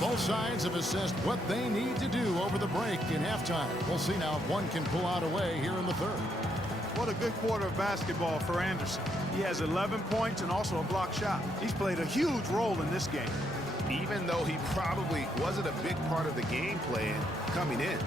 Well, both sides have assessed what they need to do over the break in halftime. We'll see now if one can pull out a way here in the third. What a good quarter of basketball for Anderson. He has 11 points and also a block shot. He's played a huge role in this game. Even though he probably wasn't a big part of the game plan coming in.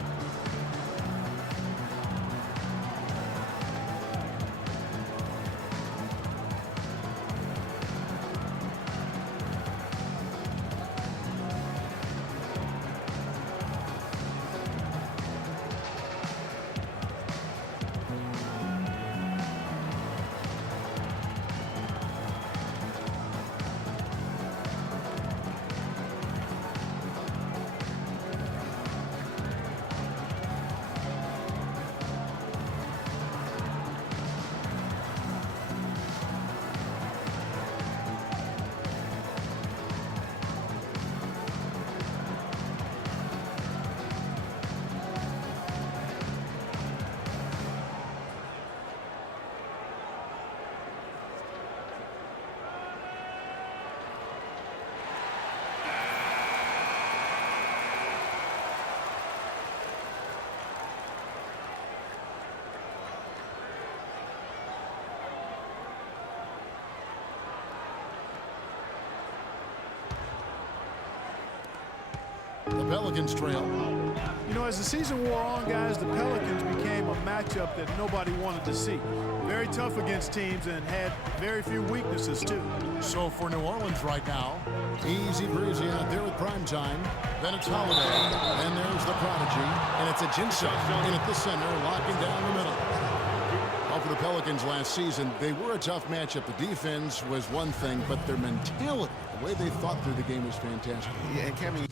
The Pelicans trail. You know, as the season wore on, guys, the Pelicans became a matchup that nobody wanted to see. Very tough against teams and had very few weaknesses, too. So for New Orleans right now, easy breezy out there with prime time. Then it's Holiday. And there's the prodigy. And it's Ajinça in at the center, locking down the middle. Well, for the Pelicans last season, they were a tough matchup. The defense was one thing, but their mentality, the way they thought through the game was fantastic. Yeah, and Kevin,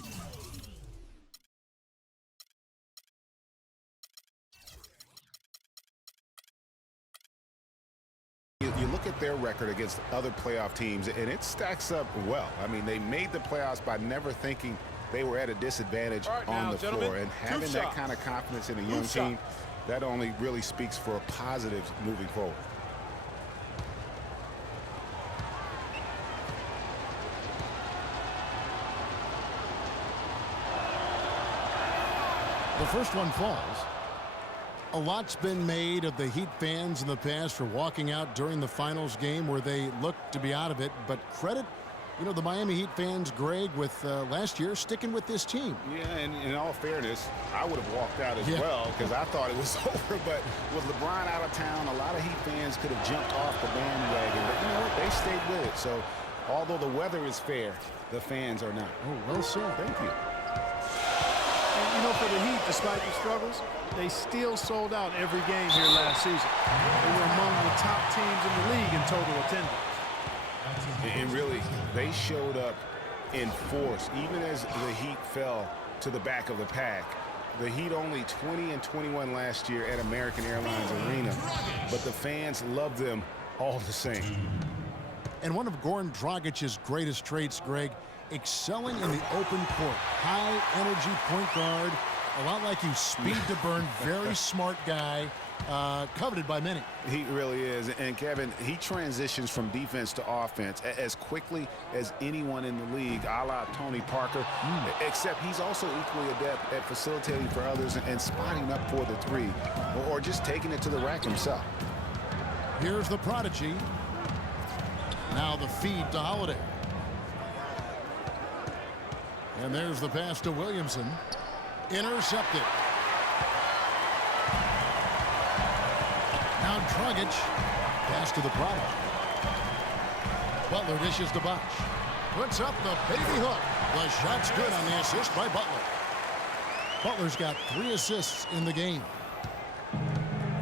you look at their record against other playoff teams, and it stacks up well. I mean, they made the playoffs by never thinking they were at a disadvantage on the floor. And having that kind of confidence in a young team, that only really speaks for positives moving forward. The first one falls. A lot's been made of the Heat fans in the past for walking out during the finals game where they looked to be out of it. But credit, you know, the Miami Heat fans, Greg, with last year sticking with this team. Yeah, and in all fairness, I would have walked out as well because I thought it was over. But with LeBron out of town, a lot of Heat fans could have jumped off the bandwagon. But you know what? They stayed with it. So although the weather is fair, the fans are not. Oh, well said. Thank you. And, you know, for the Heat, despite the struggles, they still sold out every game here last season. They were among the top teams in the league in total attendance. And really, they showed up in force, even as the Heat fell to the back of the pack. The Heat only 20-21 last year at American Airlines Arena, but the fans loved them all the same. And one of Goran Dragic's greatest traits, Greg, excelling in the open court. High energy point guard, a lot like you, speed to burn, very smart guy, coveted by many. He really is. And Kevin, he transitions from defense to offense as quickly as anyone in the league, a la Tony Parker, except he's also equally adept at facilitating for others and spotting up for the three, or just taking it to the rack himself. Here's the prodigy. Now the feed to Holiday. And there's the pass to Williamson. Intercepted. Now Dragic. Pass to the prodigy. Butler dishes to Bosh. Puts up the baby hook. The shot's good on the assist by Butler. Butler's got 3 assists in the game.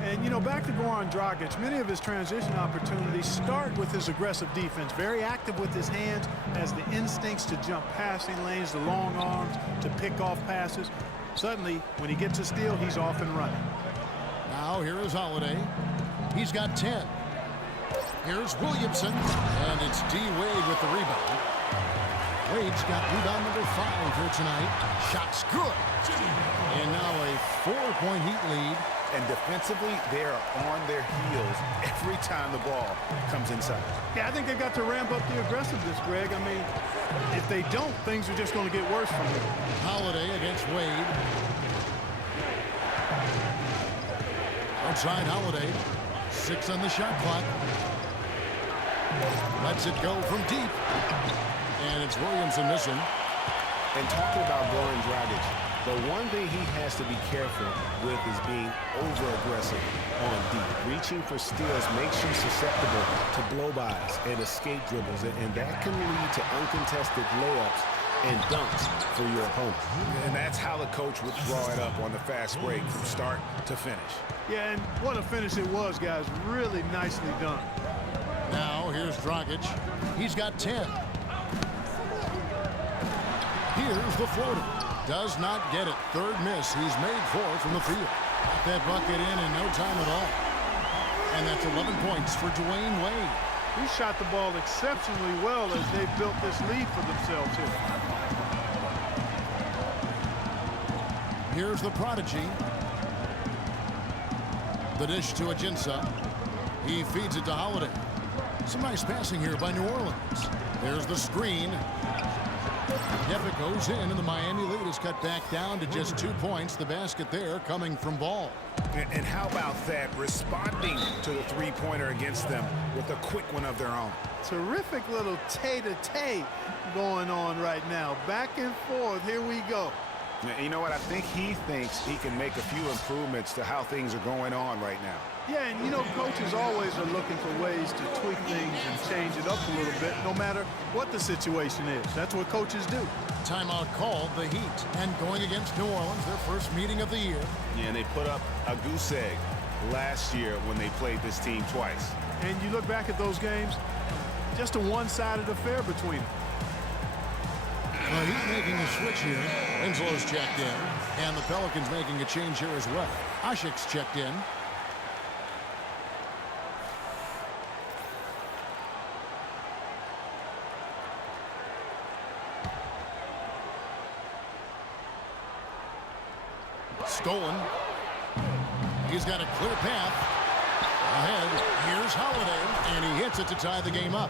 And, you know, back to Goran Dragic, many of his transition opportunities start with his aggressive defense. Very active with his hands, has the instincts to jump passing lanes, the long arms, to pick off passes. Suddenly, when he gets a steal, he's off and running. Now, here is Holiday. He's got 10. Here's Williamson, and it's D. Wade with the rebound. Wade's got rebound number 5 here tonight. Shot's good. And now a 4-point Heat lead. And defensively, they are on their heels every time the ball comes inside. Yeah, I think they've got to ramp up the aggressiveness, Greg. I mean, if they don't, things are just going to get worse from here. Holiday against Wade. Outside Holiday. 6 on the shot clock. Lets it go from deep. And it's Williamson missing. And talking about Goran Dragic, the one thing he has to be careful with is being over-aggressive on deep. Reaching for steals makes you susceptible to blow-bys and escape dribbles, and that can lead to uncontested layups and dunks for your opponent. And that's how the coach would draw it up on the fast break from start to finish. Yeah, and what a finish it was, guys. Really nicely done. Now here's Dragic. He's got 10. Here's the floater. Does not get it. Third miss. He's made 4 from the field. Got that bucket in no time at all. And that's 11 points for Dwayne Wade. He shot the ball exceptionally well as they built this lead for themselves here. Here's the prodigy. The dish to Ajinça. He feeds it to Holiday. Some nice passing here by New Orleans. There's the screen. Yep, it goes in, and the Miami lead is cut back down to just 2 points. The basket there coming from Ball. And how about that, responding to the three-pointer against them with a quick one of their own. Terrific little tay-to-tay going on right now. Back and forth. Here we go. You know what? I think he thinks he can make a few improvements to how things are going on right now. Yeah, and you know, coaches always are looking for ways to tweak things and change it up a little bit, no matter what the situation is. That's what coaches do. Timeout called, the Heat. And going against New Orleans, their first meeting of the year. Yeah, and they put up a goose egg last year when they played this team twice. And you look back at those games, just a one-sided affair between them. The Heat making a switch here. Winslow's checked in. And the Pelicans making a change here as well. Ashik's checked in. Stolen. He's got a clear path. Ahead. Here's Holiday. And he hits it to tie the game up.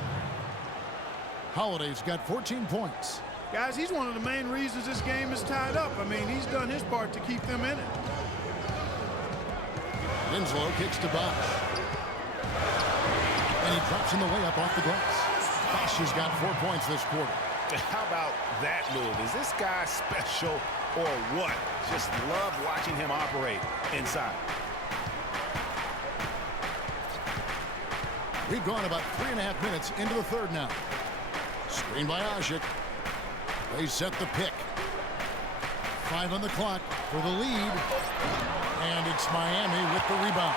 Holiday's got 14 points. Guys, he's one of the main reasons this game is tied up. I mean, he's done his part to keep them in it. Winslow kicks to Bosch. And he drops in the layup off the glass. Bosch has got 4 points this quarter. How about that move? Is this guy special or what? Just love watching him operate inside. We've gone about 3.5 minutes into the third now. Screen by Ashik. They set the pick. 5 on the clock for the lead. And it's Miami with the rebound.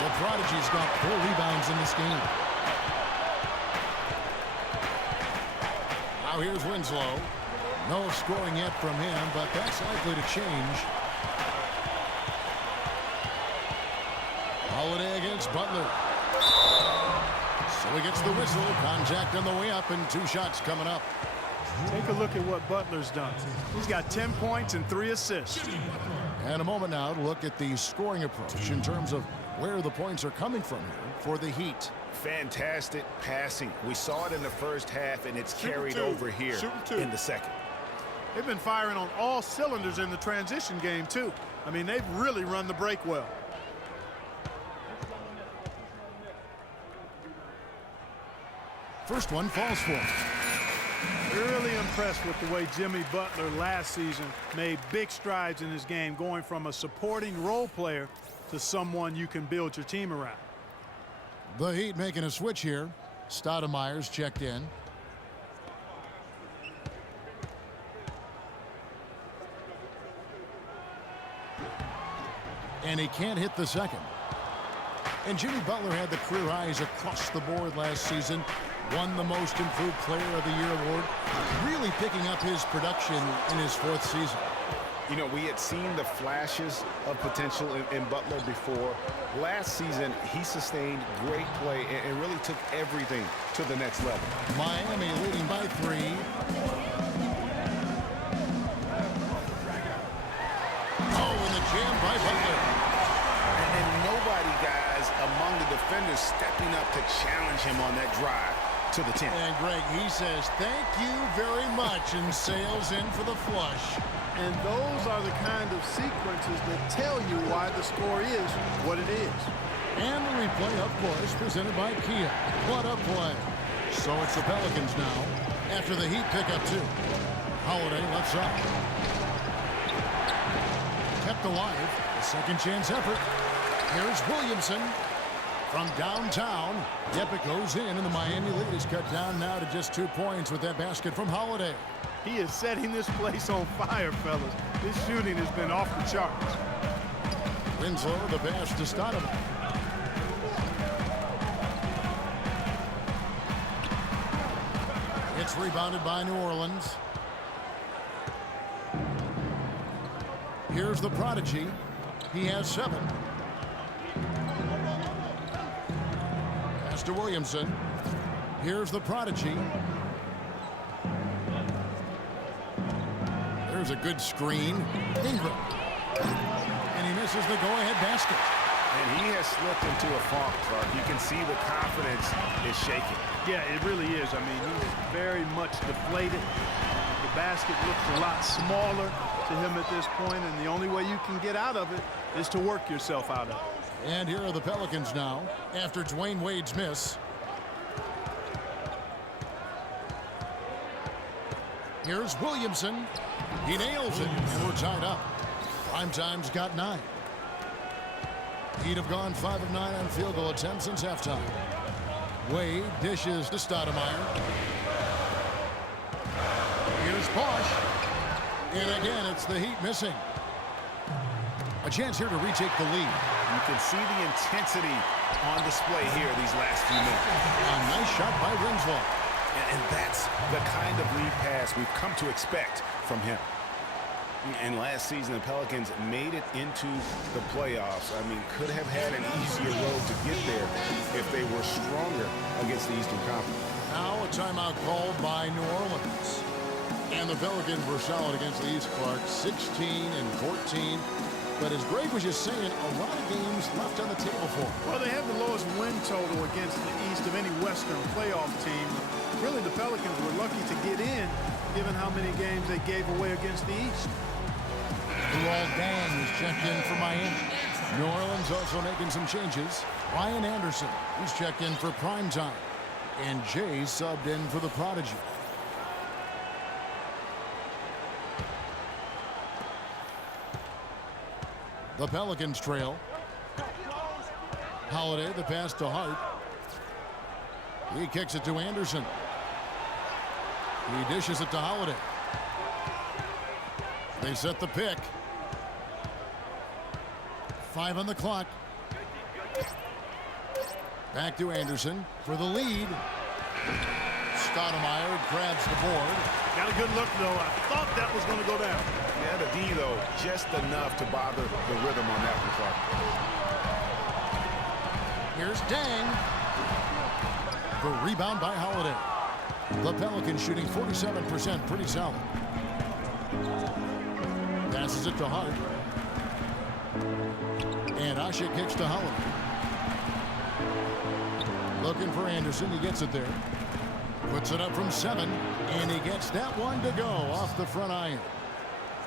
The Prodigy's got 4 rebounds in this game. Now here's Winslow. No scoring yet from him, but that's likely to change. Holiday against Butler. So he gets the whistle. Contact on the way up and 2 shots coming up. Take a look at what Butler's done. He's got 10 points and 3 assists. And a moment now to look at the scoring approach in terms of where the points are coming from here for the Heat. Fantastic passing. We saw it in the first half, and it's carried over here in the second. They've been firing on all cylinders in the transition game, too. I mean, they've really run the break well. First one falls for him. Really impressed with the way Jimmy Butler last season made big strides in his game, going from a supporting role player to someone you can build your team around. The Heat making a switch here. Stoudemire's checked in. And he can't hit the second. And Jimmy Butler had the career highs across the board last season. Won the Most Improved Player of the Year award. Really picking up his production in his 4th season. You know, we had seen the flashes of potential in Butler before. Last season, he sustained great play and really took everything to the next level. Miami leading by 3. Oh, and the jam by Butler. And nobody, guys, among the defenders stepping up to challenge him on that drive to the 10. And Greg, he says thank you very much and sails in for the flush. And those are the kind of sequences that tell you why the score is what it is. And the replay, of course, presented by Kia. What a play. So it's the Pelicans now after the Heat pick up 2. Holiday left side. Kept alive. A second chance effort. Here's Williamson from downtown. Yep, it goes in, and the Miami lead is cut down now to just 2 points with that basket from Holiday. He is setting this place on fire, fellas. His shooting has been off the charts. Winslow, the pass to Stoudemire. It's rebounded by New Orleans. Here's the prodigy. He has 7. Pass to Williamson. Here's the prodigy. There's a good screen. Ingram. And he misses the go-ahead basket. And he has slipped into a funk, Clark. You can see the confidence is shaking. Yeah, it really is. I mean, he's very much deflated. The basket looks a lot smaller to him at this point, and the only way you can get out of it is to work yourself out of it. And here are the Pelicans now after Dwayne Wade's miss. Here's Williamson. He nails it, and we're tied up. Primetime's got 9. He'd have gone 5 of 9 on field goal attempts since halftime. Wade dishes to Stoudemire. Here's Bosch. And again, it's the Heat missing. A chance here to retake the lead. You can see the intensity on display here these last few minutes. A nice shot by Winslow. And that's the kind of lead pass we've come to expect from him. And last season, the Pelicans made it into the playoffs. I mean, could have had an easier road to get there if they were stronger against the Eastern Conference. Now a timeout called by New Orleans. And the Pelicans were solid against the East, Clark, 16 and 14. But as Greg was just saying, a lot of games left on the table for them. Well, they have the lowest win total against the East of any Western playoff team. Really, the Pelicans were lucky to get in, given how many games they gave away against the East. Luol Deng is checked in for Miami. New Orleans also making some changes. Ryan Anderson, he's checked in for primetime. And Jay subbed in for the prodigy. The Pelicans trail. Holiday, the pass to Hart. He kicks it to Anderson. He dishes it to Holiday. They set the pick. 5 on the clock. Back to Anderson for the lead. Stoudemire grabs the board. Got a good look, though. I thought that was going to go down. Yeah, the D, though, just enough to bother the rhythm on that one, Clark. Here's Deng. The rebound by Holiday. The Pelicans shooting 47%, pretty solid. Passes it to Hart. And Ashik kicks to Holiday. Looking for Anderson. He gets it there. Puts it up from 7. And he gets that one to go off the front iron.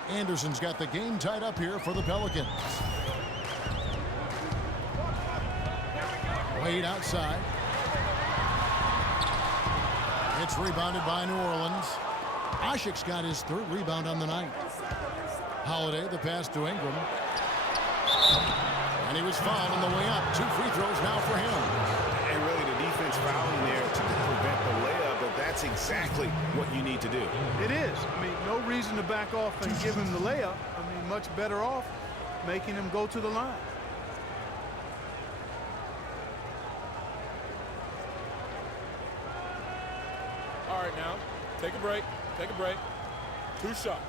Anderson's got the game tied up here for the Pelicans. Wade outside. It's rebounded by New Orleans. Ashik's got his 3rd rebound on the night. Holiday, the pass to Ingram. And he was fouled on the way up. 2 free throws now for him. And really the defense fouling there to prevent the layup, but that's exactly what you need to do. It is. I mean, no reason to back off and give him the layup. I mean, much better off making him go to the line. All right, now, take a break. Take a break. 2 shots.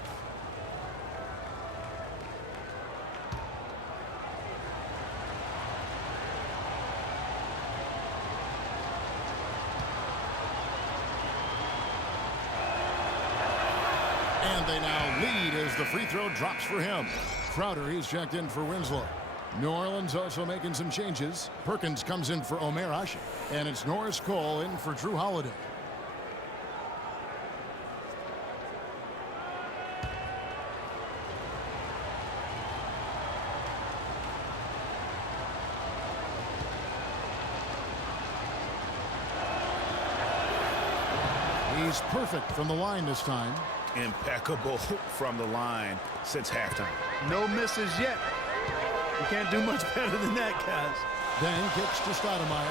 And they now lead as the free throw drops for him. Crowder, he's checked in for Winslow. New Orleans also making some changes. Perkins comes in for Omer Ashe. And it's Norris Cole in for Drew Holiday. He's perfect from the line this time. Impeccable from the line since halftime. No misses yet. You can't do much better than that, guys. Dang kicks to Stoudemire.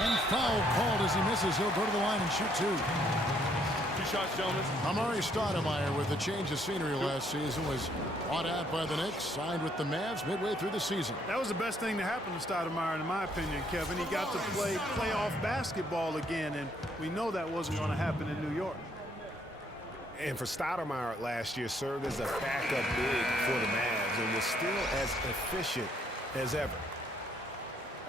And foul called as he misses. He'll go to the line and shoot two. 2 shots, gentlemen. Amari Stoudemire, with a change of scenery last season, was bought out by the Knicks, signed with the Mavs midway through the season. That was the best thing to happen to Stoudemire, in my opinion, Kevin. He got to play playoff basketball again, and we know that wasn't going to happen in New York. And for Stoudemire last year, served as a backup big for the Mavs and was still as efficient as ever.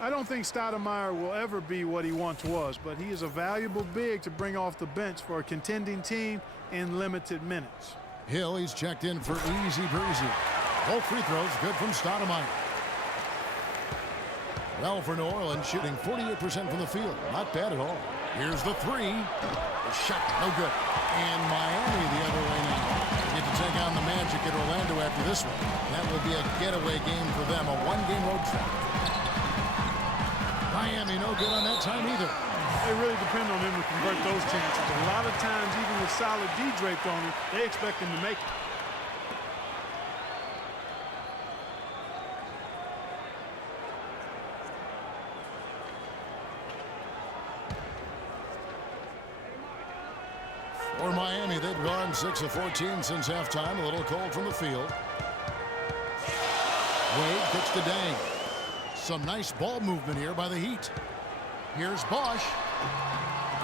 I don't think Stoudemire will ever be what he once was, but he is a valuable big to bring off the bench for a contending team in limited minutes. Hill, he's checked in for easy breezy. Both free throws good from Stoudemire. Well, for New Orleans, shooting 48% from the field. Not bad at all. Here's the three. The shot, no good. And Miami the other way now. Get to take on the Magic at Orlando after this one. That will be a getaway game for them, a one-game road trip. Miami no good on that time either. They really depend on him to convert those chances. A lot of times, even with solid D draped on him, they expect him to make it. For Miami, they've gone 6 of 14 since halftime. A little cold from the field. Wade kicks to Dang. Some nice ball movement here by the Heat. Here's Bosch.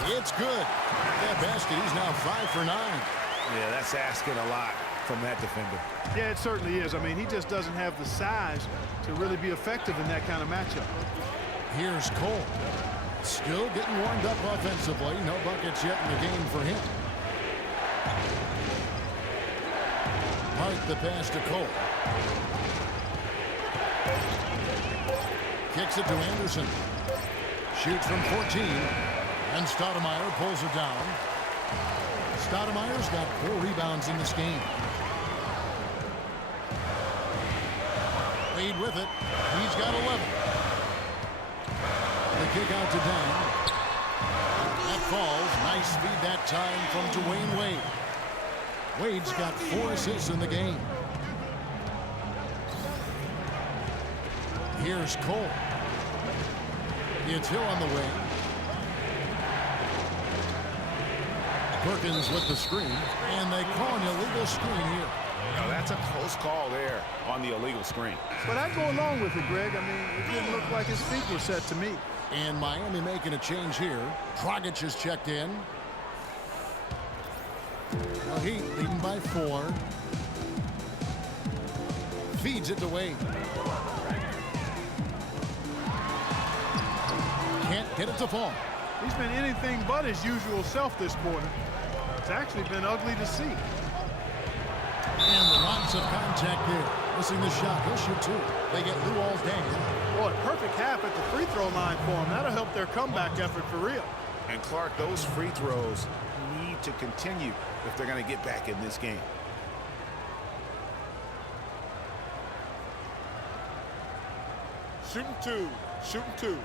It's good. That basket, he's now 5 for 9. Yeah, that's asking a lot from that defender. Yeah, it certainly is. I mean, he just doesn't have the size to really be effective in that kind of matchup. Here's Cole. Still getting warmed up offensively. No buckets yet in the game for him. Hart the pass to Cole. Kicks it to Anderson. Shoots from 14. And Stoudemire pulls it down. Stoudemire's got 4 rebounds in this game. Wade with it. He's got 11. The kick out to Dang. That falls. Nice feed that time from Dwayne Wade. Wade's got 4 assists in the game. Here's Cole. It's Hill on the wing. Perkins with the screen, and they call an illegal screen here. Now, that's a close call there on the illegal screen. But I'd go along with it, Greg. I mean, it didn't look like his feet were set to me. And Miami making a change here. Dragic is checked in. The Heat leading by 4. Feeds it to Wade. Can't get it to fall. He's been anything but his usual self this quarter. It's actually been ugly to see. And lots of contact there. Missing the shot. He'll shoot 2. They get Lou all day. Boy, perfect half at the free throw line for him. That'll help their comeback effort for real. And Clark, those free throws need to continue if they're going to get back in this game. Shooting 2. Shooting 2.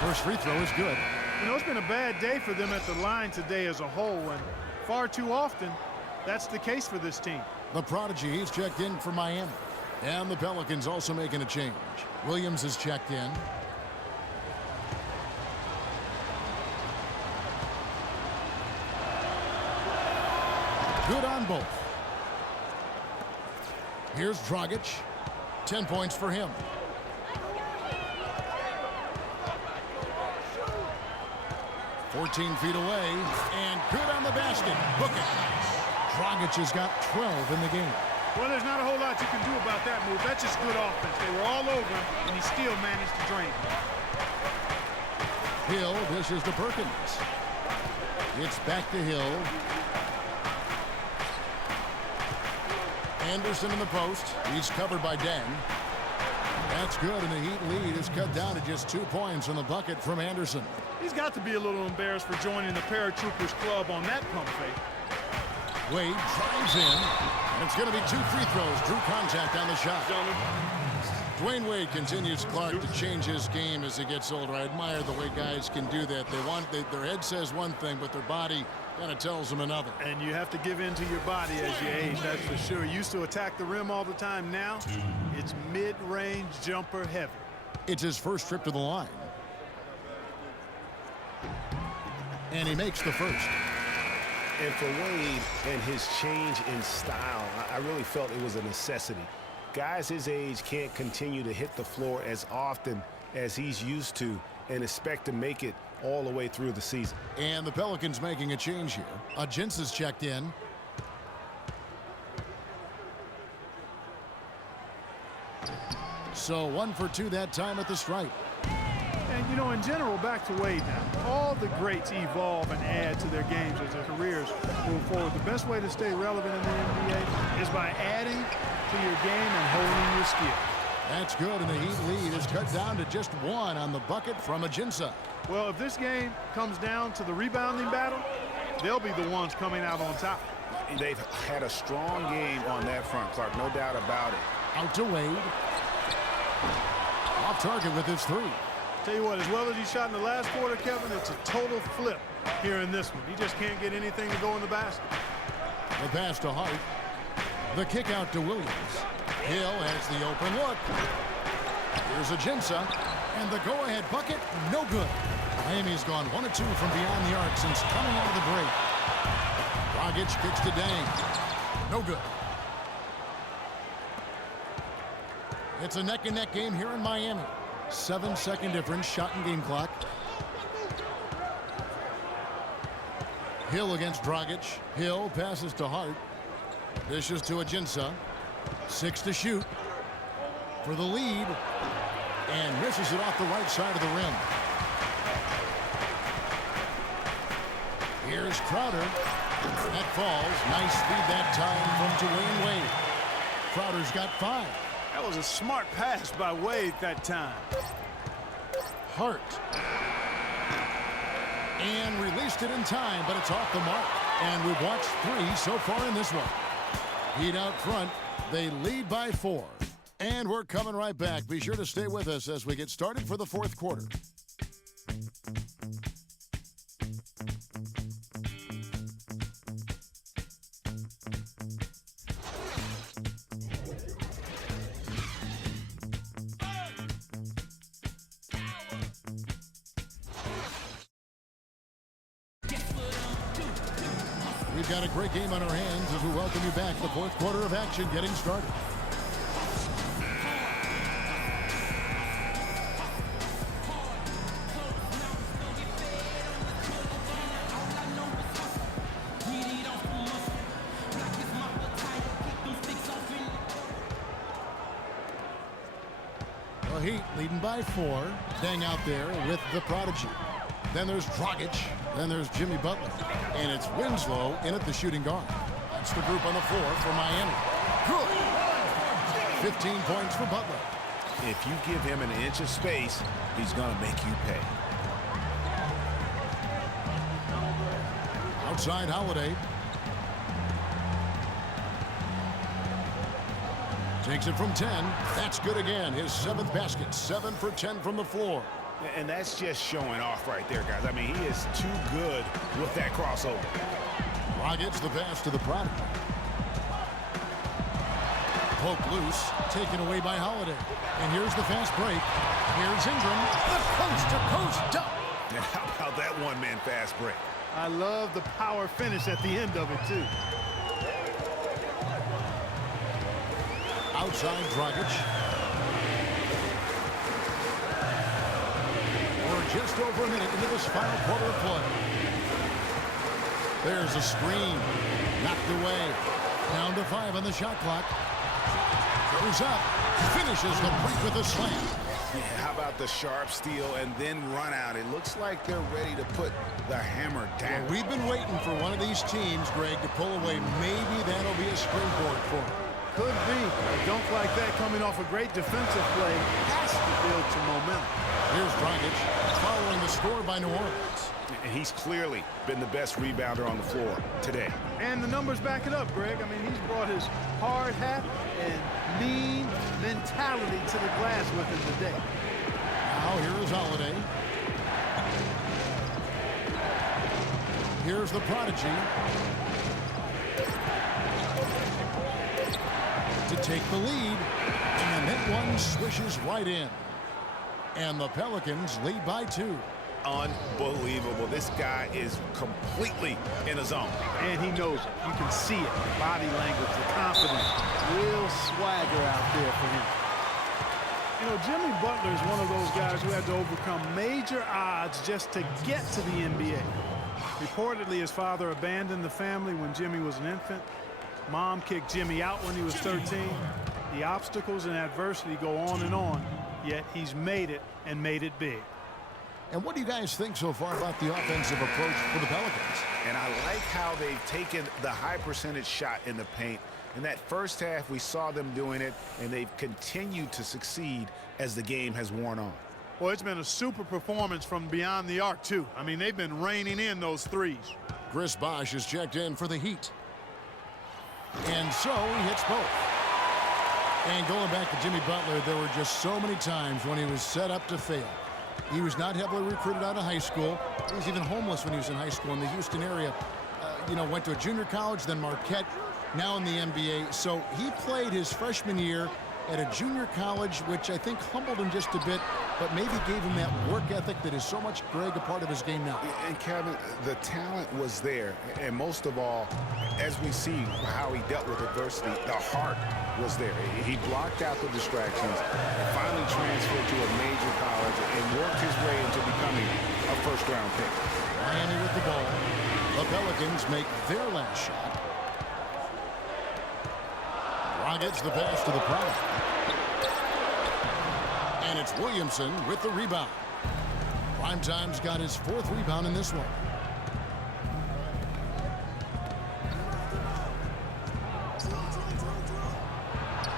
First free throw is good. You know, it's been a bad day for them at the line today as a whole, and far too often, that's the case for this team. The prodigy, he's checked in for Miami. And the Pelicans also making a change. Williams is checked in. Good on both. Here's Dragic. 10 points for him. (14 feet away, and good on the basket. Book it. Dragic has got 12 in the game. Well, there's not a whole lot you can do about that move. That's just good offense. They were all over him, and he still managed to drain him. Hill dishes to Perkins. It's back to Hill. Anderson in the post. He's covered by Deng. That's good, and the Heat lead is cut down to just 2 points in the bucket from Anderson. He's got to be a little embarrassed for joining the Paratroopers club on that pump fake. Wade drives in, and it's going to be 2 free throws. Drew contact on the shot. Dwayne Wade continues, Clark, to change his game as he gets older. I admire the way guys can do that. Their head says one thing, but their body kind of tells them another. And you have to give in to your body as you age, that's for sure. Used to attack the rim all the time. Now, it's mid-range jumper heavy. It's his first trip to the line. And he makes the first. And for Wade and his change in style, I really felt it was a necessity. Guys his age can't continue to hit the floor as often as he's used to and expect to make it all the way through the season. And the Pelicans making a change here. Ajinsa's checked in. So 1 for 2 that time at the stripe. And, you know, in general, back to Wade now. All the greats evolve and add to their games as their careers move forward. The best way to stay relevant in the NBA is by adding to your game and holding your skill. That's good, and the Heat lead is cut down to just 1 on the bucket from Ajinsa. Well, if this game comes down to the rebounding battle, they'll be the ones coming out on top. They've had a strong game on that front, Clark, no doubt about it. Out to Wade. Off target with his 3. Tell you what, as well as he shot in the last quarter, Kevin, it's a total flip here in this one. He just can't get anything to go in the basket. The pass to Hart. The kick out to Williams. Hill has the open look. Here's Ajinsa. And the go-ahead bucket, no good. Miami's gone 1 of 2 from beyond the arc since coming out of the break. Dragic kicks to Deng. No good. It's a neck-and-neck game here in Miami. 7-second difference, shot and game clock. Hill against Dragic. Hill passes to Hart. Dishes to Ajinsa. 6 to shoot for the lead. And misses it off the right side of the rim. Here's Crowder. That falls. Nice speed that time from Dwayne Wade. Crowder's got 5. That was a smart pass by Wade that time. Hart. And released it in time, but it's off the mark. And we've watched 3 so far in this one. Heat out front. They lead by 4. And we're coming right back. Be sure to stay with us as we get started for the 4th quarter. We've got a great game on our hands as we welcome you back. The 4th quarter of action getting started. The Heat leading by 4. Deng out there with the prodigy. Then there's Dragic. Then there's Jimmy Butler. And it's Winslow in at the shooting guard. That's the group on the floor for Miami. Good. 15 points for Butler. If you give him an inch of space, he's going to make you pay. Outside Holiday. Takes it from 10. That's good again. His 7th basket. 7 for 10 from the floor. And that's just showing off right there, guys. I mean, he is too good with that crossover. Dragic the pass to the prodigy. Poke loose. Taken away by Holiday. And here's the fast break. Here's Ingram. The coast-to-coast dunk. Now, how about that one-man fast break? I love the power finish at the end of it, too. Outside Dragic. We're just over a minute into this final quarter of play. There's a screen. Knocked away. Down to 5 on the shot clock. Goes up. Finishes the break with a slam. Yeah, how about the sharp steal and then run out? It looks like they're ready to put the hammer down. Well, we've been waiting for one of these teams, Greg, to pull away. Maybe that'll be a springboard for them. Could be. A dunk like that coming off a great defensive play has to build some momentum. Here's Dragic following the score by New Orleans. And he's clearly been the best rebounder on the floor today. And the numbers back it up, Greg. I mean, he's brought his hard hat and mean mentality to the glass with him today. Now here is Holiday. Here's the prodigy. To take the lead. And that one swishes right in. And the Pelicans lead by 2. Unbelievable. This guy is completely in a zone. And he knows it. You can see it. The body language, the confidence. Real swagger out there for him. You know, Jimmy Butler is one of those guys who had to overcome major odds just to get to the NBA. Reportedly, his father abandoned the family when Jimmy was an infant. Mom kicked Jimmy out when he was 13. The obstacles and adversity go on, yet he's made it and made it big. And what do you guys think so far about the offensive approach for the Pelicans? And I like how they've taken the high percentage shot in the paint. In that first half, we saw them doing it, and they've continued to succeed as the game has worn on. Well, it's been a super performance from beyond the arc, too. I mean, they've been raining in those threes. Chris Bosh is checked in for the Heat. And so he hits both. And going back to Jimmy Butler, there were just so many times when he was set up to fail. He was not heavily recruited out of high school. He was even homeless when he was in high school in the Houston area. Went to a junior college, then Marquette, now in the NBA. So he played his freshman year at a junior college, which I think humbled him just a bit, but maybe gave him that work ethic that is so much, Greg, a part of his game now. And Kevin, the talent was there. And most of all, as we see how he dealt with adversity, the heart was there. He blocked out the distractions and finally transferred to a major college and worked his way into becoming a first-round pick. Miami with the ball. The Pelicans make their last shot. Gets the pass to the product. And it's Williamson with the rebound. Primetime's got his 4th rebound in this one.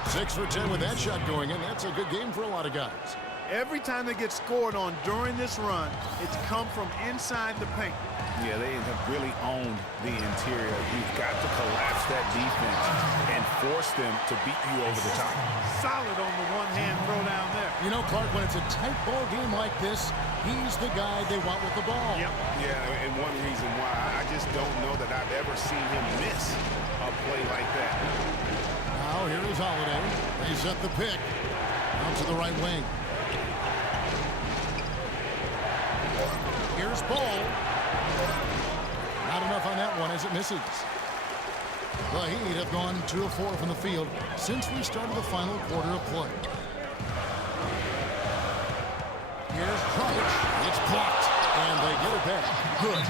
Six for 10 with that shot going in. That's a good game for a lot of guys. Every time they get scored on during this run, it's come from inside the paint. Yeah, they have really owned the interior. You've got to collapse that defense and force them to beat you over the top. Solid on the one-hand throw down there. You know, Clark, when it's a tight ball game like this, he's the guy they want with the ball. Yep. Yeah, and one reason why I just don't know that I've ever seen him miss a play like that. Now here is Holiday. They set the pick out to the right wing. Here's Ball. Not enough on that one as it misses. The Heat have gone 2 of 4 from the field since we started the final quarter of play. Here's Dragic. It's blocked, and they get it back. Good.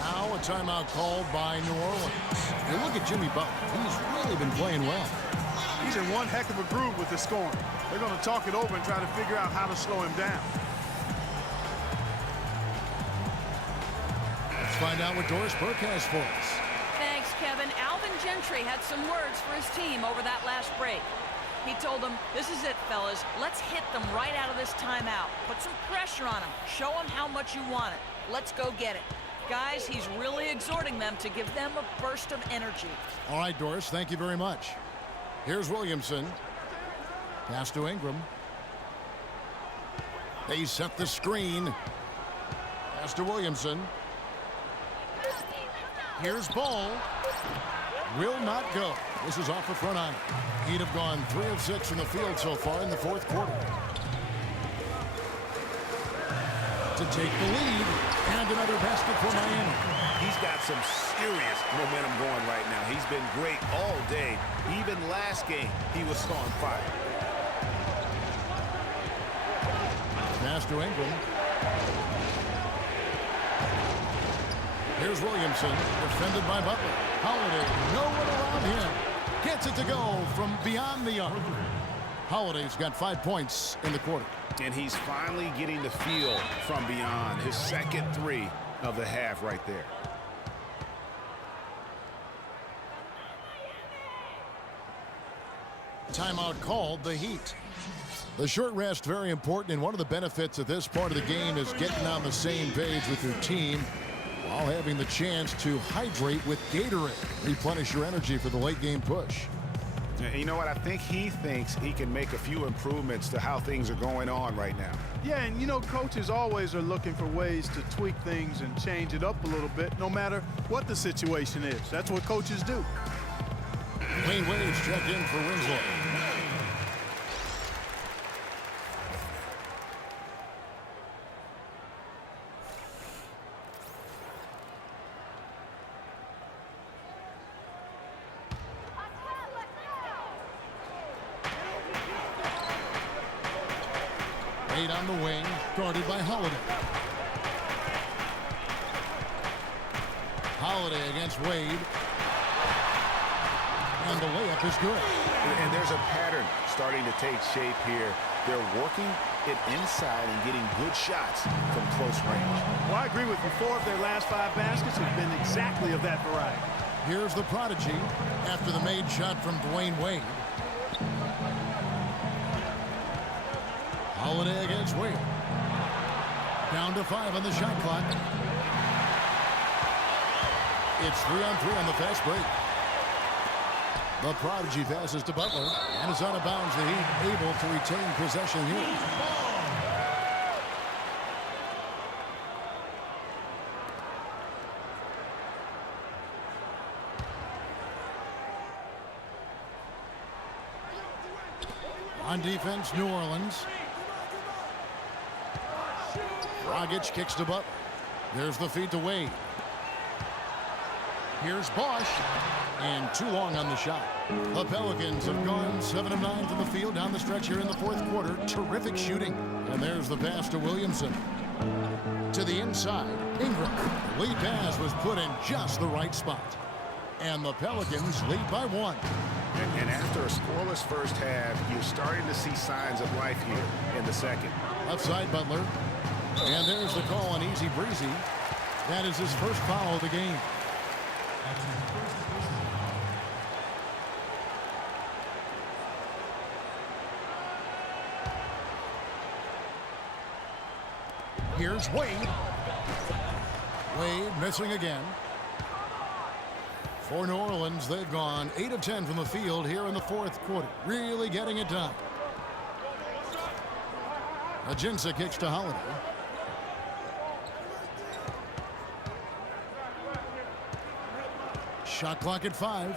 Now a timeout called by New Orleans. You look at Jimmy Butler. He's really been playing well. He's in one heck of a groove with the scoring. They're going to talk it over and try to figure out how to slow him down. Let's find out what Doris Burke has for us. Thanks, Kevin. Alvin Gentry had some words for his team over that last break. He told them, this is it, fellas. Let's hit them right out of this timeout. Put some pressure on them. Show them how much you want it. Let's go get it. Guys, he's really exhorting them to give them a burst of energy. All right, Doris, thank you very much. Here's Williamson. Pass to Ingram. They set the screen. Pass to Williamson. Here's Ball. Will not go. This is off the front iron. He'd have gone 3 of 6 from the field so far in the 4th quarter. To take the lead, and another basket for Miami. He's got some serious momentum going right now. He's been great all day. Even last game, he was on fire. pass to Ingram. Here's Williamson, defended by Butler. Holiday, no one around him. Gets it to go from beyond the arc. Holiday's got 5 points in the quarter. And he's finally getting the feel from beyond. His second three of the half right there. Timeout called, the Heat. The short rest very important, and one of the benefits of this part of the game is getting on the same page with your team while having the chance to hydrate with Gatorade. Replenish your energy for the late game push. And you know what? I think he thinks he can make a few improvements to how things are going on right now. Yeah, and you know, coaches always are looking for ways to tweak things and change it up a little bit, no matter what the situation is. That's what coaches do. Wayne Wade's checked in for Winslow. Wade on the wing, guarded by Holiday. Holiday against Wade. And the layup is good. And there's a pattern starting to take shape here. They're working it inside and getting good shots from close range. Well, I agree with you. 4 of their last 5 baskets have been exactly of that variety. Here's the prodigy after the made shot from Dwayne Wade. Holiday against Wade. Down to 5 on the shot clock. It's 3-on-3 on the fast break. The prodigy passes to Butler, and is out of bounds. The Heat able to retain possession here. On defense, New Orleans. Dragic kicks to Butler. There's the feed to Wade. Here's Bosch. And too long on the shot. The Pelicans have gone 7 of 9 from the field down the stretch here in the fourth quarter. Terrific shooting. And there's the pass to Williamson. To the inside, Ingram. The lead pass was put in just the right spot. And the Pelicans lead by 1. And after a scoreless first half, you're starting to see signs of life here in the second. Left side, Butler. And there's the call on Easy Breezy. That is his first foul of the game. Here's Wade. Wade missing again. For New Orleans, they've gone 8 of 10 from the field here in the fourth quarter. Really getting it done. Ajinça kicks to Holiday. Shot clock at 5.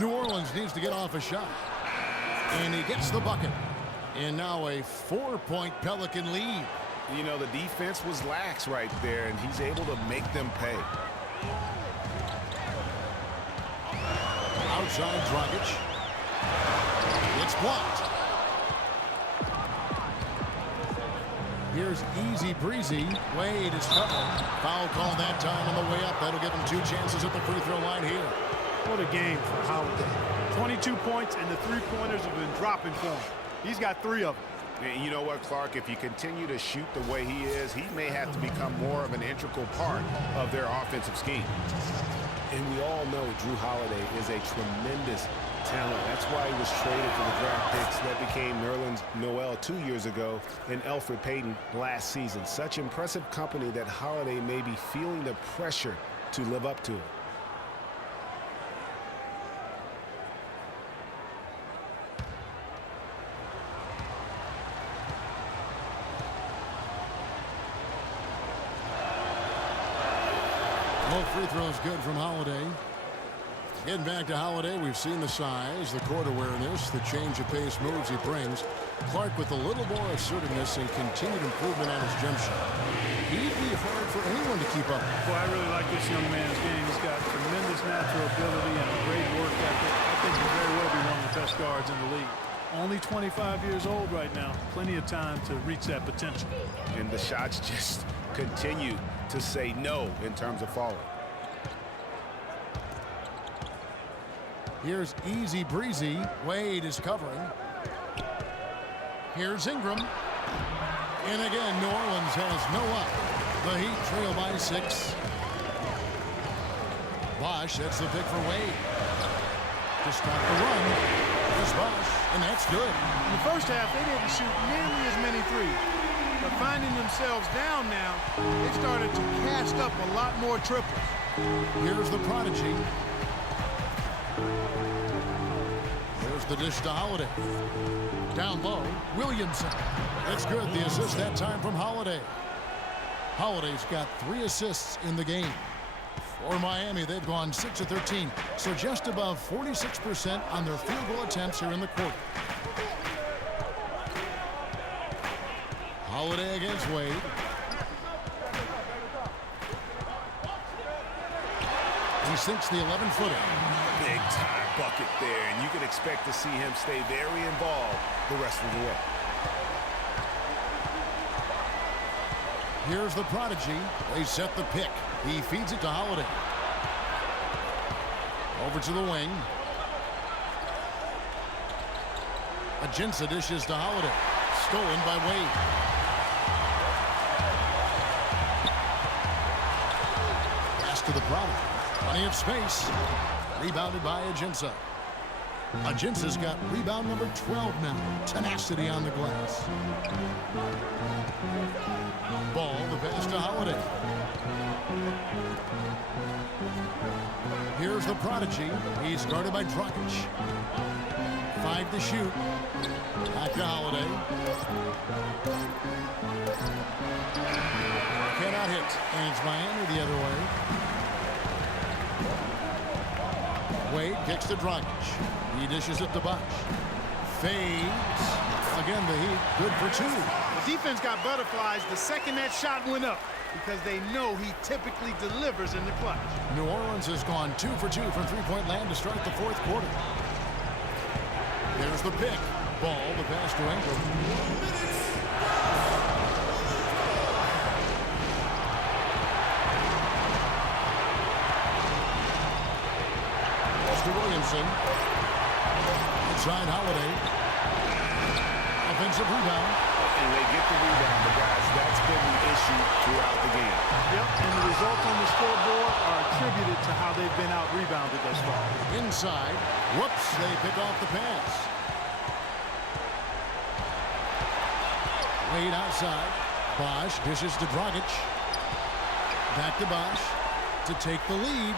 New Orleans needs to get off a shot. And he gets the bucket. And now a 4-point Pelican lead. You know, the defense was lax right there, and he's able to make them pay. Outside Dragic. It's blocked. Here's Easy Breezy. Wade is covered. Foul call that time on the way up. That'll give him 2 chances at the free throw line here. What a game for Holiday. 22 points, and the three-pointers have been dropping for him. He's got 3 of them. And you know what, Clark? If you continue to shoot the way he is, he may have to become more of an integral part of their offensive scheme. And we all know Drew Holiday is a tremendous talent. That's why he was traded for the draft picks that became Nerlens Noel 2 years ago and Elfrid Payton last season. Such impressive company that Holiday may be feeling the pressure to live up to it. No free throws good from Holiday. Getting back to Holiday, we've seen the size, the court awareness, the change of pace moves he brings. Clark with a little more assertiveness and continued improvement on his jump shot. He'd be hard for anyone to keep up. Boy, I really like this young man's game. He's got tremendous natural ability and a great work ethic. I think he'll very well be one of the best guards in the league. Only 25 years old right now. Plenty of time to reach that potential. And the shots just continue to say no in terms of falling. Here's easy breezy. Wade is covering. Here's Ingram. And again, New Orleans has no up. The Heat trail by 6. Bosh, that's the pick for Wade. To stop the run. There's Bosh, and that's good. In the first half, they didn't shoot nearly as many threes. But finding themselves down now, they started to cast up a lot more triples. Here's the prodigy. There's the dish to Holiday. Down low, Williamson. That's good. The assist that time from Holiday. Holiday's got 3 assists in the game. For Miami, they've gone 6 of 13, so just above 46% on their field goal attempts here in the quarter. Holiday against Wade. He sinks the 11-footer. Big time bucket there, and you can expect to see him stay very involved the rest of the way. Here's the prodigy. They set the pick. He feeds it to Holiday. Over to the wing. Ajinça dishes to Holiday. Stolen by Wade. Pass to the prodigy. Plenty of space. Rebounded by Ajinça. Ajinça's got rebound number 12 now. Tenacity on the glass. Ball, the pass to Holiday. Here's the prodigy. He's guarded by Dragic. 5 to shoot. Back to Holiday. Cannot hit. And it's Miami the other way. Wade kicks to Dragic. He dishes it to Bosh. Fades. Again, the Heat good for 2. The defense got butterflies the second that shot went up because they know he typically delivers in the clutch. New Orleans has gone 2 for 2 from three-point land to start the 4th quarter. There's the pick. Ball, the pass to Ingram. To Williamson. Inside Holiday. Offensive rebound. And they get the rebound, but guys, that's been the issue throughout the game. Yep, and the results on the scoreboard are attributed to how they've been out-rebounded thus far. Inside. Whoops, they pick off the pass. Wade outside. Bosh dishes to Dragic. Back to Bosh to take the lead.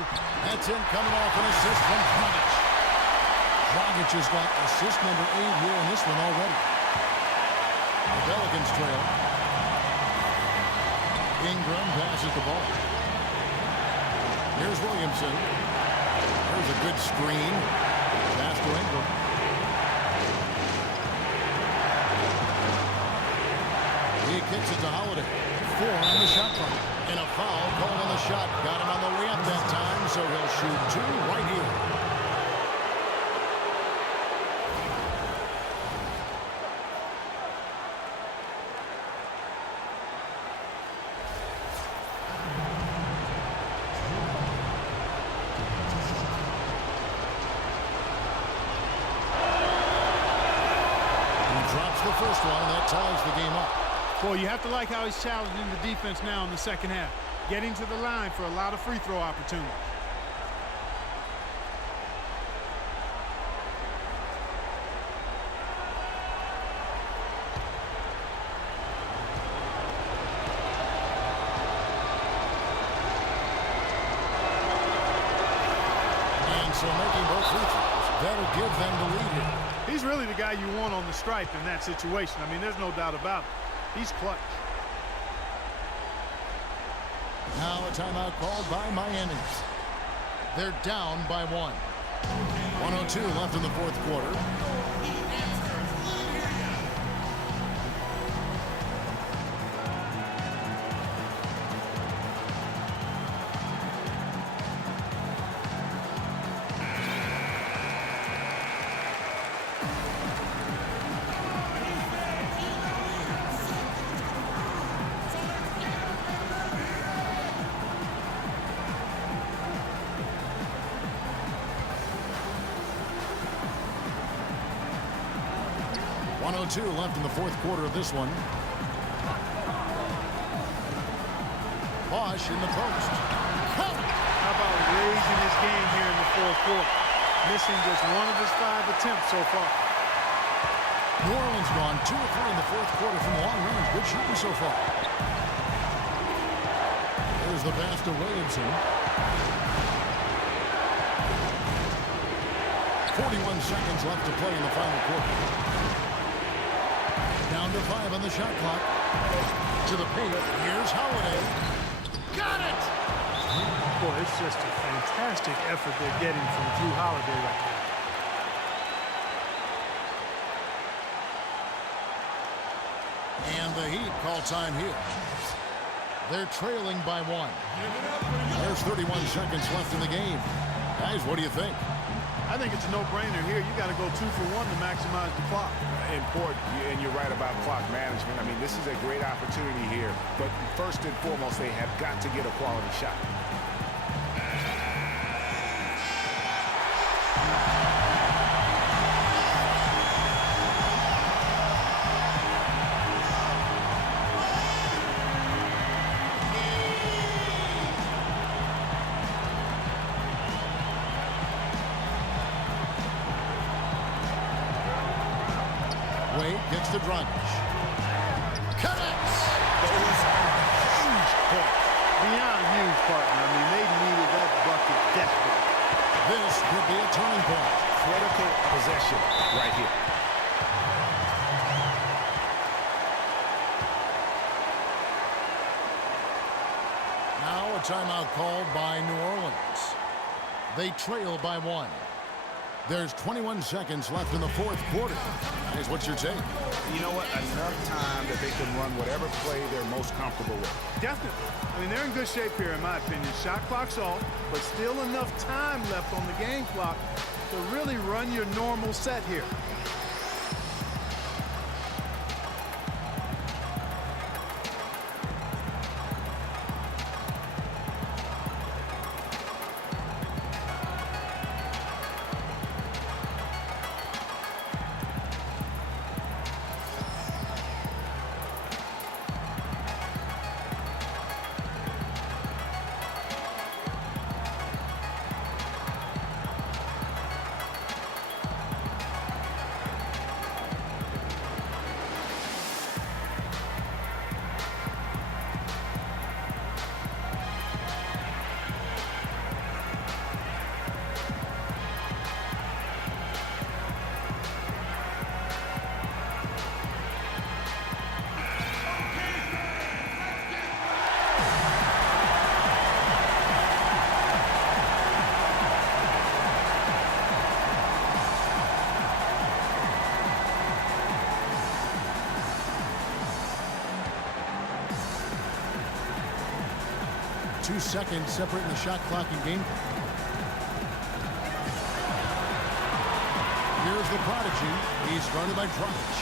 That's him coming off an assist from Dragic. Dragic has got assist number 8 here in this one already. The Pelicans trail. Ingram passes the ball. Here's Williamson. There's a good screen. Pass to Ingram. He kicks it to Holiday. 4 on the shot clock. And a foul called on the shot. Got him on the way up that time, so he'll shoot 2 right here. Drops the first one, and that ties the game up. Boy, you have to like how he's challenging the defense now in the second half. Getting to the line for a lot of free throw opportunities. And so making both free throws, that'll give them the lead here. He's really the guy you want on the stripe in that situation. I mean, there's no doubt about it. He's clutch. Now a timeout called by Miami. They're down by 1. 1:02 left in the 4th quarter. 1:02 left in the fourth quarter of this one. Bosch in the post. How about raising his game here in the fourth quarter? Missing just one of his 5 attempts so far. New Orleans gone 2 of 3 in the fourth quarter from long range. Good shooting so far. There's the pass to Williamson. 41 seconds left to play in the final quarter. Down to 5 on the shot clock. To the paint. Here's Holiday. Got it! Boy, it's just a fantastic effort they're getting from Drew Holiday right now. And the Heat call time here. They're trailing by 1. There's 31 seconds left in the game. Guys, what do you think? I think it's a no-brainer here. You got to go 2 for 1 to maximize the clock. Important, and you're right about clock management. I mean, this is a great opportunity here. But first and foremost, they have got to get a quality shot. Gets to Dragic. Connects! Those are huge points. Beyond huge, partner. I mean, they needed that bucket desperately. This could be a turning point. Critical possession right here. Now a timeout called by New Orleans. They trail by 1. There's 21 seconds left in the fourth quarter. Guys, what's your take? You know what? Enough time that they can run whatever play they're most comfortable with. Definitely. I mean, they're in good shape here, in my opinion. Shot clock's off, but still enough time left on the game clock to really run your normal set here. Two seconds separating the shot clock and game. Here's the prodigy. He's guarded by Dragic.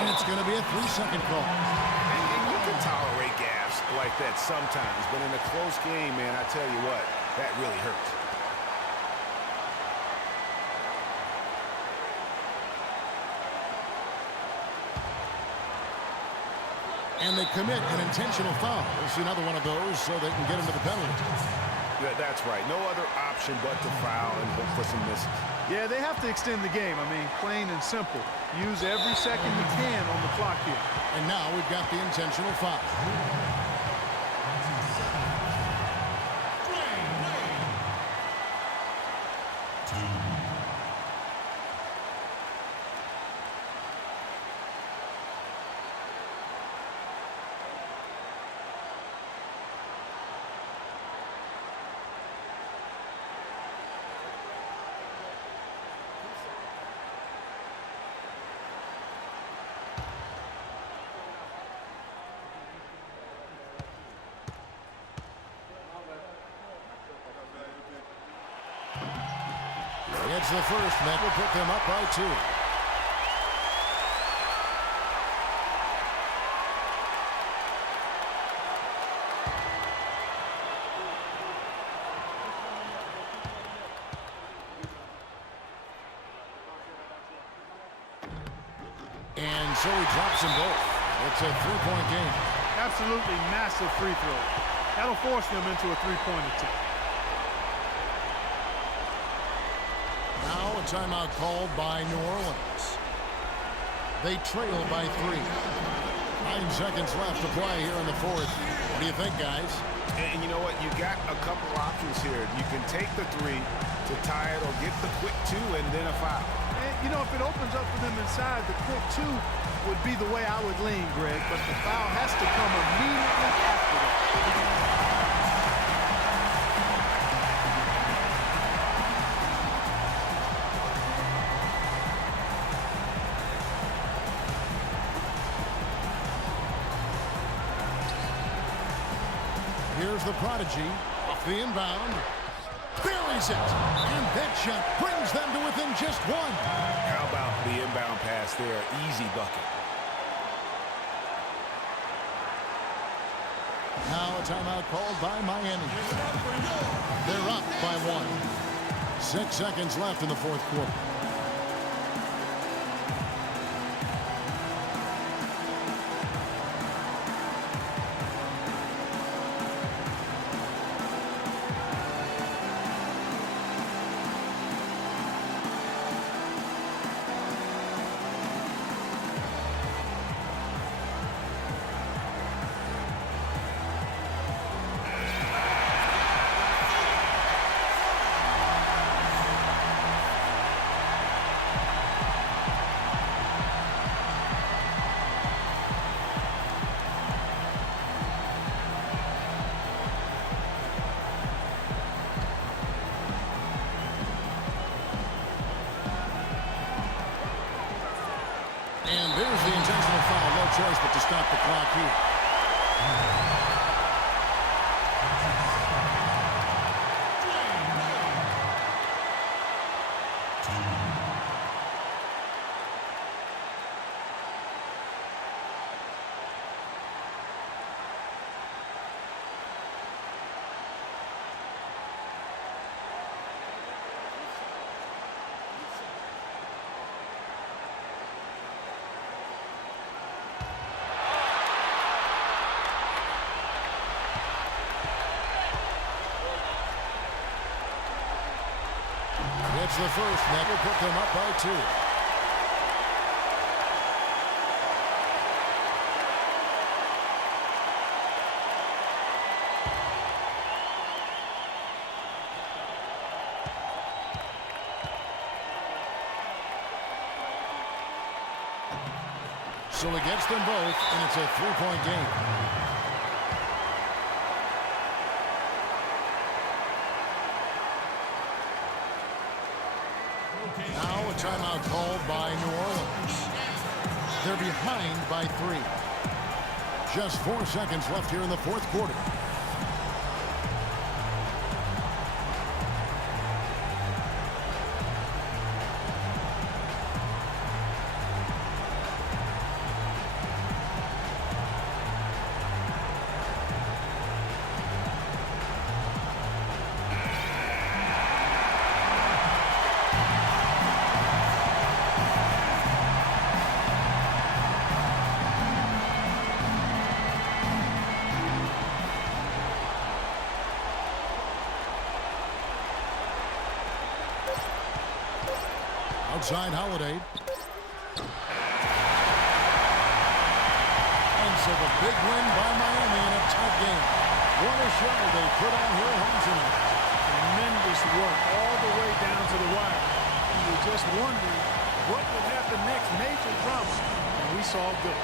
And it's going to be a 3-second call. And you can tolerate gaps like that sometimes, but in a close game, man, I tell you what, that really hurts. And they commit an intentional foul. We'll see another one of those so they can get into the penalty. Yeah, that's right. No other option but to foul and hope for some misses. Yeah, they have to extend the game. I mean, plain and simple. Use every second you can on the clock here. And now we've got the intentional foul. It's the first, that will put them up by 2. And so he drops them both. It's a three-point game. Absolutely massive free throw. That'll force them into a three-point attempt. Now a timeout called by New Orleans. They trail by 3. 9 seconds left to play here in the fourth. What do you think, guys? And you know what? You got a couple options here. You can take the 3 to tie it or get the quick 2 and then a foul. And, you know, if it opens up for them inside, the quick 2 would be the way I would lean, Greg. But the foul has to come immediately after that. Here's the prodigy off the inbound. Buries it. And that shot brings them to within just 1. How about the inbound pass there? Easy bucket. Now a timeout called by Miami. They're up by 1. 6 seconds left in the fourth quarter. And there's the intentional foul. No choice but to stop the clock here. It's the first. That will put them up by 2. So he gets them both, and it's a 3-point game. Now a timeout called by New Orleans. They're behind by 3. Just 4 seconds left here in the fourth quarter. Outside Holiday. And so the big win by Miami in a tight game. What a show they put on here at home tonight. Tremendous work all the way down to the wire. You were just wondering what would happen next. Major drama. And we saw good.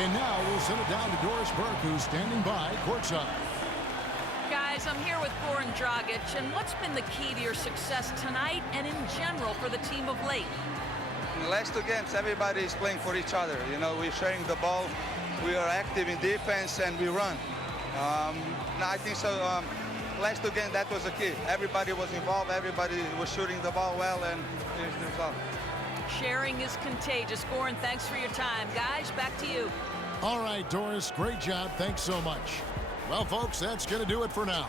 And now we'll send it down to Doris Burke, who's standing by courtside. Guys, I'm here with Goran Dragic, and what's been the key to your success tonight and in general for the team of late? In the last 2 games, everybody is playing for each other. You know, we're sharing the ball, we are active in defense, and we run. I think so. Last 2 games, that was the key. Everybody was involved, everybody was shooting the ball well, and finished the result. Sharing is contagious. Goran, thanks for your time. Guys, back to you. All right, Doris, great job. Thanks so much. Well, folks, that's going to do it for now.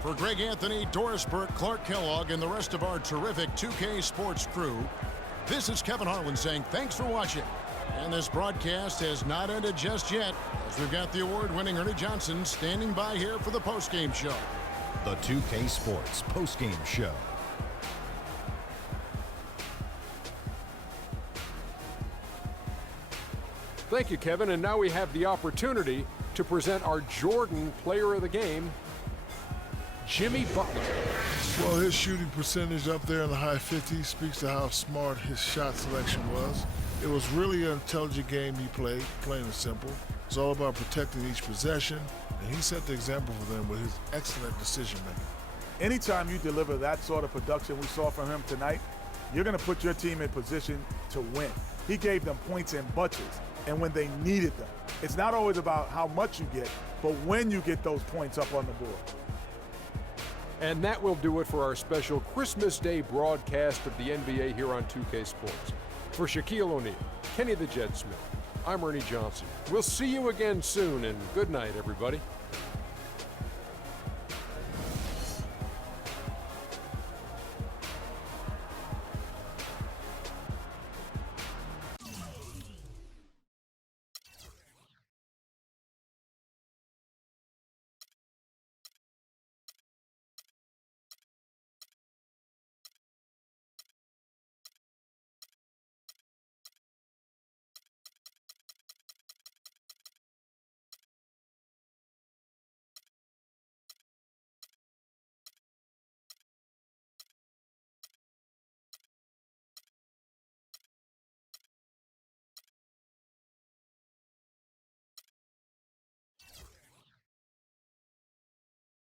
For Greg Anthony, Doris Burke, Clark Kellogg, and the rest of our terrific 2K Sports crew, This is Kevin Harlan saying thanks for watching. And this broadcast has not ended just yet, as we've got the award-winning Ernie Johnson standing by here for the postgame show. The 2K Sports postgame show. Thank you, Kevin. And now we have the opportunity to present our Jordan Player of the Game, Jimmy Butler. Well, his shooting percentage up there in the high 50s speaks to how smart his shot selection was. It was really an intelligent game he played, plain and simple. It's all about protecting each possession, and he set the example for them with his excellent decision-making. Anytime you deliver that sort of production we saw from him tonight, you're going to put your team in position to win. He gave them points in bunches, and when they needed them. It's not always about how much you get, but when you get those points up on the board. And that will do it for our special Christmas Day broadcast of the NBA here on 2K Sports. For Shaquille O'Neal, Kenny the Jet Smith, I'm Ernie Johnson. We'll see you again soon, and good night, everybody.